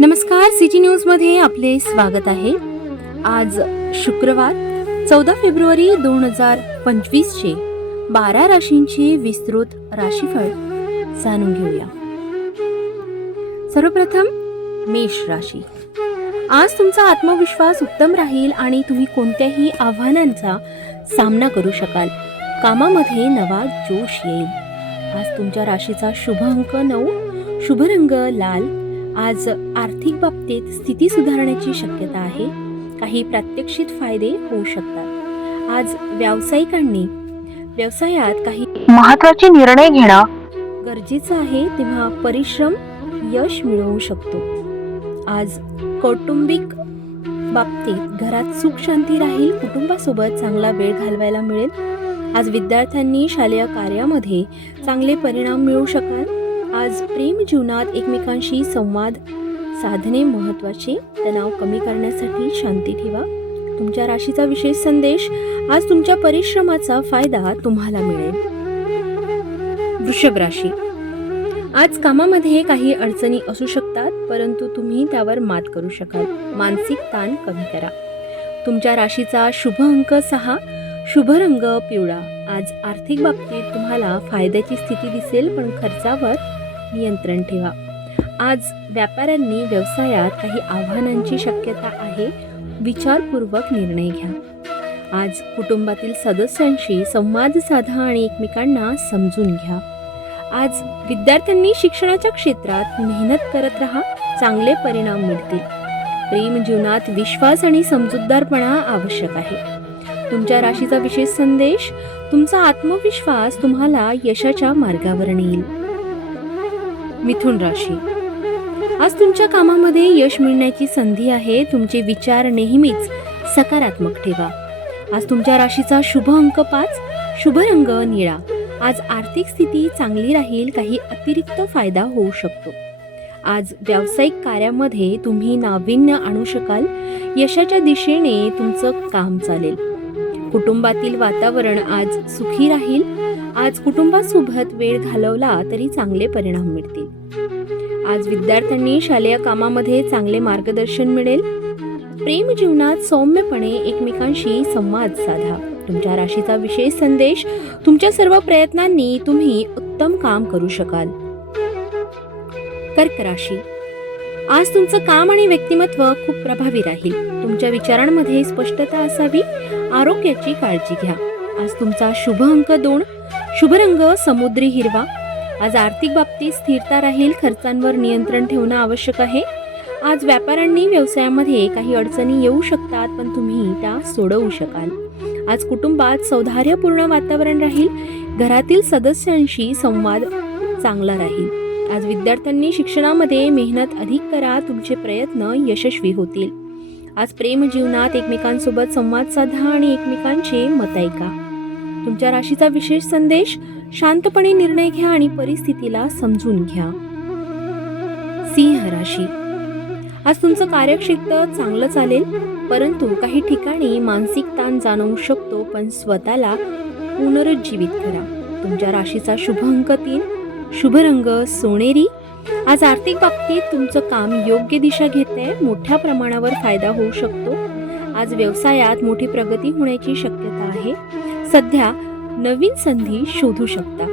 नमस्कार सिटी न्यूजमध्ये आपले स्वागत आहे. आज शुक्रवार चौदा फेब्रुवारी दोन हजार पंचवीसचे बारा राशींचे विस्तृत राशीफळ जाणून घेऊया. सर्वप्रथम मेष राशी. आज तुमचा आत्मविश्वास उत्तम राहील आणि तुम्ही कोणत्याही आव्हानांचा सामना करू शकाल. कामामध्ये नवा जोश येईल. आज तुमच्या राशीचा शुभ अंक नऊ शुभ रंग लाल आज आर्थिक बाबतीत स्थिती सुधारण्याची शक्यता आहे. काही प्रात्यक्षित फायदे होऊ शकतात. आज व्यावसायिकांनी व्यवसायात काही महत्त्वाचे निर्णय घेणं गरजेचं आहे तेव्हा परिश्रम यश मिळवू शकतो. आज कौटुंबिक बाबतीत घरात सुख शांती राहील कुटुंबासोबत चांगला वेळ घालवायला मिळेल. आज विद्यार्थ्यांनी शालेय कार्यामध्ये चांगले परिणाम मिळवू शकाल. आज प्रेम जीवनात एकमेकांशी संवाद साधणे महत्त्वाचे तणाव कमी करण्यासाठी शांती ठेवा. तुमच्या राशीचा विशेष संदेश आज तुमच्या परिश्रमाचा फायदा तुम्हाला मिळेल. वृषभ राशी. आज कामामध्ये काही अडचणी असू शकतात परंतु तुम्ही त्यावर मात करू शकाल. मानसिक ताण कमी करा. तुमच्या राशीचा शुभ अंक सहा शुभ रंग पिवळा. आज आर्थिक बाबतीत तुम्हाला फायद्याची स्थिती दिसेल पण खर्चावर नियंत्रण ठेवा. आज व्यापाऱ्यांनी व्यवसायात काही आव्हानांची शक्यता आहे विचारपूर्वक निर्णय घ्या. आज कुटुंबातील सदस्यांशी संवाद साधा आणि एकमेकांना समजून घ्या. आज विद्यार्थ्यांनी शिक्षणाच्या क्षेत्रात मेहनत करत राहा चांगले परिणाम मिळतील. प्रेम जीवनात विश्वास आणि समजूतदारपणा आवश्यक आहे. तुमच्या राशीचा विशेष संदेश तुमचा आत्मविश्वास तुम्हाला यशाच्या मार्गावर नेईल. मिथुन राशी. आज तुमच्या कामामध्ये यश मिळण्याची संधी आहे तुमचे विचार नेहमीच सकारात्मक ठेवा. आज तुमच्या राशीचा शुभ अंक पाच शुभ रंग निळा. आज आर्थिक स्थिती चांगली राहील काही अतिरिक्त फायदा होऊ शकतो. आज व्यावसायिक कार्यामध्ये तुम्ही नाविन्य आणू शकाल यशाच्या दिशेने तुमचं काम चालेल. कुटुंबातील वातावरण आज सुखी राहील आज कुटुंबासोबत वेळ घालवला तरी चांगले परिणाम मिळतील. आज विद्यार्थ्यांनी शालेय कामामध्ये चांगले मार्गदर्शन मिळेल. प्रेम जीवनात सौम्यपणे एकमेकांशी संवाद साधा. तुमच्या राशीचा विशेष संदेश तुमच्या सर्व प्रयत्नांनी तुम्ही उत्तम काम करू शकाल. कर्क राशी. आज तुमचं काम आणि व्यक्तिमत्व खूप प्रभावी राहील. तुमच्या विचारांमध्ये स्पष्टता असावी. आरोग्याची काळजी घ्या. आज तुमचा शुभ अंक दोन शुभ रंग समुद्री हिरवा. आज आर्थिक बाबतीत स्थिरता राहील खर्चांवर नियंत्रण ठेवणं आवश्यक आहे. आज व्यापाऱ्यांनी व्यवसायामध्ये काही अडचणी येऊ शकतात पण तुम्ही त्या सोडवू शकाल. आज कुटुंबात सौधार्यपूर्ण वातावरण राहील घरातील सदस्यांशी संवाद चांगला राहील. आज विद्यार्थ्यांनी शिक्षणामध्ये मेहनत अधिक करा तुमचे प्रयत्न यशस्वी होतील. आज प्रेम जीवनात एकमेकांसोबत संवाद साधा आणि एकमेकांचे मत ऐका. तुमच्या राशीचा विशेष संदेश शांतपणे निर्णय घ्या आणि परिस्थितीला समजून घ्या. सिंह राशी. आज तुमचं कार्यक्षेत्र चांगलं चालेल परंतु काही ठिकाणी मानसिक ताण जाणवू शकतो पण स्वतःला पुनरुज्जीवित करा. तुमच्या राशीचा शुभ अंक तीन शुभ रंग सोनेरी. आज आर्थिक बाबतीत तुमचं काम योग्य दिशा घेते मोठ्या प्रमाणावर फायदा होऊ शकतो. आज व्यवसायात मोठी प्रगती होण्याची शक्यता आहे. सध्या नवीन संधी शोधू शकता.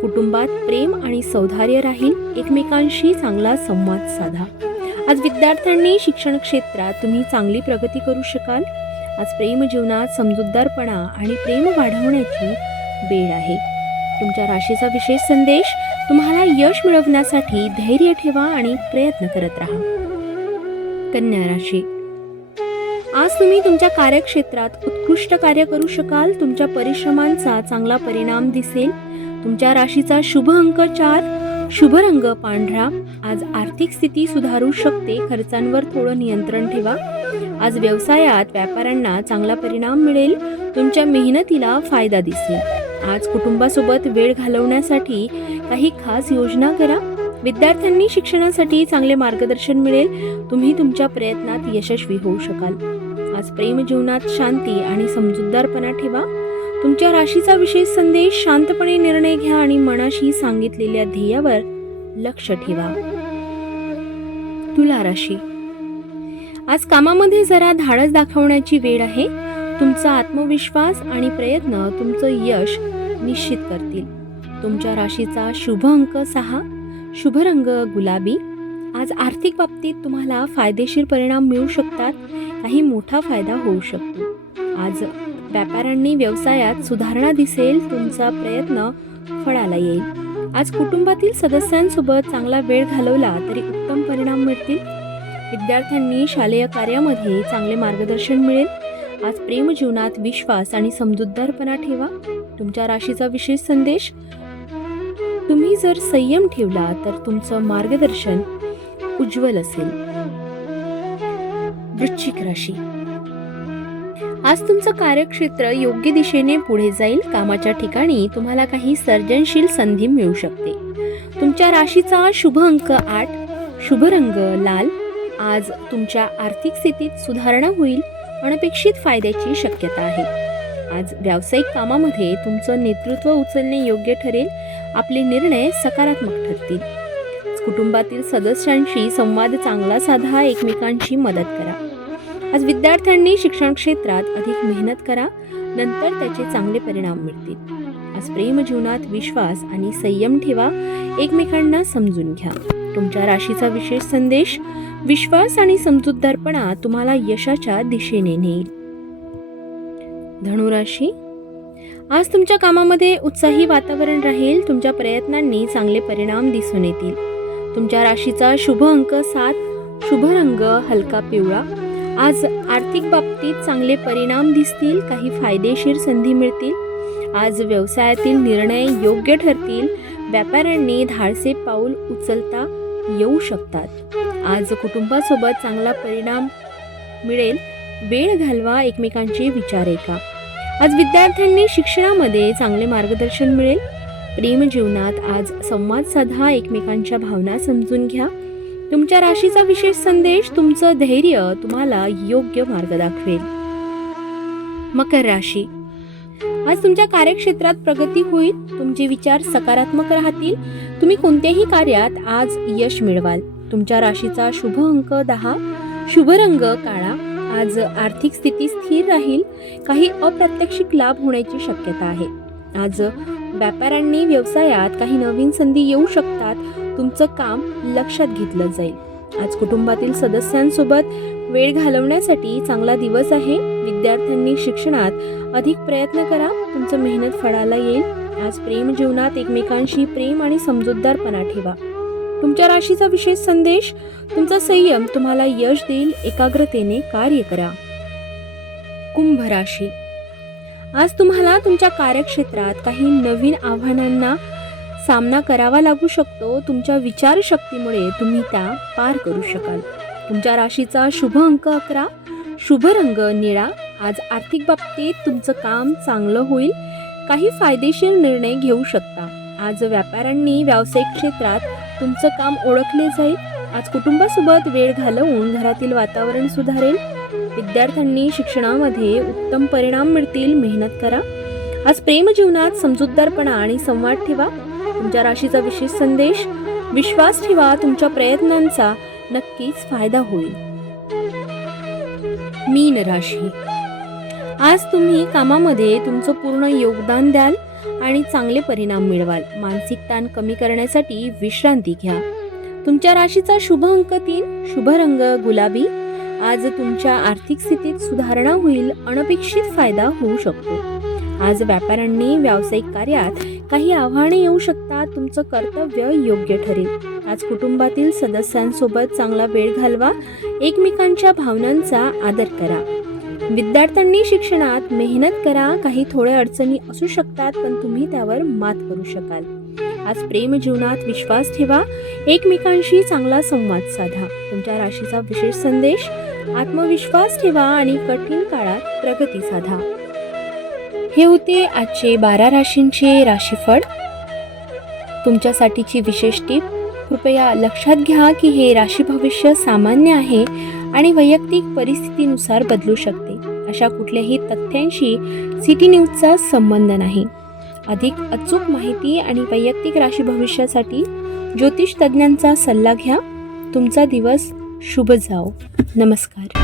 कुटुंबात प्रेम आणि सौधार्य राहील एकमेकांशी चांगला संवाद साधा. आज विद्यार्थ्यांनी शिक्षण क्षेत्रात तुम्ही चांगली प्रगती करू शकाल. आज प्रेम जीवनात समजूतदारपणा आणि प्रेम वाढवण्याची वेळ आहे. तुमच्या राशीचा विशेष संदेश तुम्हाला यश मिळवण्यासाठी धैर्य ठेवा आणि प्रयत्न करत राहा. कन्या राशी. आज तुम्ही तुमच्या कार्यक्षेत्रात उत्कृष्ट कार्य करू शकाल तुमच्या परिश्रमांचा चांगला परिणाम दिसेल. तुमच्या राशीचा शुभ अंक चार शुभ रंग पांढरा. आज आर्थिक स्थिती सुधारू शकते खर्चांवर थोडं नियंत्रण ठेवा. आज व्यवसायात व्यापाऱ्यांना चांगला परिणाम मिळेल तुमच्या मेहनतीला फायदा दिसेल. आज कुटुंबासोबत वेळ घालवण्यासाठी काही खास योजना करा. विद्यार्थ्यांनी शिक्षणासाठी चांगले मार्गदर्शन मिळेल तुम्ही तुमच्या प्रयत्नात यशस्वी होऊ शकाल. आज प्रेम जीवनात शांती आणि समजूतदारपणा ठेवा. तुमच्या राशीचा विशेष संदेश शांतपणे निर्णय घ्या आणि मनाशी सांगितलेल्या ध्येयावर लक्ष ठेवा. तुला राशी. आज कामामध्ये जरा धाडस दाखवण्याची वेळ आहे. तुमचा आत्मविश्वास आणि प्रयत्न तुमचं यश निश्चित करतील. तुमच्या राशीचा शुभ अंक सहा. शुभ रंग गुलाबी. आज आर्थिक बाबतीत तुम्हाला फायदेशीर परिणाम मिळू शकतात. काही मोठा फायदा होऊ शकतो. आज व्यापाऱ्यांनी व्यवसायात सुधारणा दिसेल तुमचा प्रयत्न फळाला येईल. आज कुटुंबातील सदस्यांसोबत चांगला वेळ घालवला तरी उत्तम परिणाम मिळतील. विद्यार्थ्यांनी शालेय कार्यामध्ये चांगले मार्गदर्शन मिळेल. आज प्रेम जीवनात विश्वास आणि समजूतदारपणा ठेवा. तुमच्या राशीचा विशेष संदेश तुम्ही जर संयम ठेवला तर तुमचं मार्गदर्शन उज्ज्वल असेल. वृश्चिक राशी. आज तुमचं कार्यक्षेत्र योग्य दिशेने पुढे जाईल. कामाच्या ठिकाणी तुम्हाला काही सर्जनशील संधी मिळू शकते. तुमच्या राशीचा शुभ अंक आठ शुभ रंग लाल. आज तुमच्या आर्थिक स्थितीत सुधारणा होईल. अनपेक्षित फायद्याची शक्यता आहे. आज व्यावसायिक कामामध्ये तुमचं नेतृत्व उचलणे योग्य ठरेल. आपले निर्णय सकारात्मक ठरतील. कुटुंबातील सदस्यांशी संवाद चांगला साधा एकमेकांची मदत करा. आज विद्यार्थ्यांनी शिक्षण क्षेत्रात अधिक मेहनत करा नंतर त्याचे चांगले परिणाम मिळतील. आज प्रेम जीवनात विश्वास आणि संयम ठेवा एकमेकांना समजून घ्या. तुमच्या राशीचा विशेष संदेश विश्वास आणि समजूतदारपणा तुम्हाला यशाच्या दिशेने नेईल. धनुराशी आज तुमच्या कामामध्ये उत्साही वातावरण राहील तुमच्या प्रयत्नांनी चांगले परिणाम दिसून येतील. तुमच्या राशीचा शुभ अंक सात शुभ रंग हलका पिवळा. आज आर्थिक बाबतीत चांगले परिणाम दिसतील काही फायदेशीर संधी मिळतील. आज व्यवसायातील निर्णय योग्य ठरतील. व्यापाऱ्यांनी धाडसे पाऊल उचलता येऊ शकतात. आज कुटुंबासोबत चांगला परिणाम मिळेल. वेळ घालवा एकमेकांचे विचार ऐका आज विद्यार्थ्यांनी शिक्षणामध्ये चांगले मार्गदर्शन मिळेल. प्रेम जीवनात आज संवाद साधा एकमेकांच्या भावना समजून घ्या. तुमच्या राशीचा विशेष संदेश तुमचं धैर्य तुम्हाला योग्य मार्ग दाखवेल. मकर राशी. आज तुमच्या कार्यक्षेत्रात प्रगती होईल तुमचे विचार सकारात्मक राहतील तुम्ही कोणत्याही कार्यात आज यश मिळवाल. तुमच्या राशीचा शुभ अंक दहा शुभ रंग काळा. आज आर्थिक स्थिती स्थिर राहील काही अप्रत्यक्षिक लाभ होण्याची शक्यता आहे. आज व्यापाऱ्यांनी व्यवसायात काही नवीन संधी येऊ शकतात. तुमचं काम लक्षात घेतलं जाईल. आज कुटुंबातील सदस्यांसोबत वेळ घालवण्यासाठी चांगला दिवस आहे. विद्यार्थ्यांनी शिक्षणात अधिक प्रयत्न करा. तुमचं मेहनत फळाला येईल. आज प्रेम जीवनात एकमेकांशी प्रेम आणि समजूतदारपणा ठेवा. तुमच्या राशीचा विशेष संदेश तुमचा संयम तुम्हाला यश देईल. एकाग्रतेने कार्य करा. कुंभ राशी. आज तुम्हाला तुमच्या कार्यक्षेत्रात काही नवीन आव्हानांना सामना करावा लागू शकतो. तुमच्या विचारशक्तीमुळे तुम्ही त्या पार करू शकाल. तुमच्या राशीचा शुभ अंक अकरा शुभ रंग निळा. आज आर्थिक बाबतीत तुमचं काम चांगलं होईल. काही फायदेशीर निर्णय घेऊ शकता. आज व्यापाऱ्यांनी व्यावसायिक क्षेत्रात तुमचं काम ओळखले जाईल. आज कुटुंबासोबत वेळ घालवून घरातील वातावरण सुधारेल. विद्यार्थ्यांनी शिक्षणामध्ये उत्तम परिणाम मिळतील मेहनत करा. आज प्रेम जीवनात समजूतदारपणा आणि संवाद ठेवा. तुमच्या राशीचा विशेष संदेश विश्वास ठेवा. तुमच्या प्रयत्नांचा नक्कीच फायदा होईल. मीन राशी. आज तुम्ही कामामध्ये तुमचं पूर्ण योगदान द्याल आणि चांगले परिणाम मिळवाल. मानसिक ताण कमी करण्यासाठी विश्रांती घ्या. तुमच्या राशीचा शुभ अंक तीन शुभ रंग गुलाबी. आज तुमच्या आर्थिक स्थितीत सुधारणा होईल अनपेक्षित फायदा होऊ शकतो. आज व्यापाऱ्यांनी व्यावसायिक कार्यात काही आव्हाने येऊ शकतात तुमचं कर्तव्य योग्य ठरेल. आज कुटुंबातील सदस्यांसोबत चांगला वेळ घालवा एकमेकांच्या भावनांचा आदर करा. विद्यार्थ्यांनी शिक्षणात मेहनत करा काही थोड्या अडचणी असू शकतात पण तुम्ही त्यावर मात करू शकाल. आज प्रेम जीवनात विश्वास ठेवा एकमेकांशी चांगला संवाद साधा. तुमच्या राशीचा विशेष संदेश आत्मविश्वास ठेवा आणि कठीण काळात प्रगती साधा. हे होते आजचे बारा राशींचे राशीफळ. तुमच्यासाठीची विशेष टीप कृपया लक्षात घ्या की हे राशी भविष्य सामान्य आहे आणि वैयक्तिक परिस्थितीनुसार बदलू शकते. अशा कुठल्याही तथ्यांशी सिटी न्यूजचा संबंध नाही. अधिक अचूक माहिती आणि वैयक्तिक राशी भविष्यासाठी ज्योतिष तज्ज्ञांचा सल्ला घ्या. तुमचा दिवस शुभ जाओ. नमस्कार.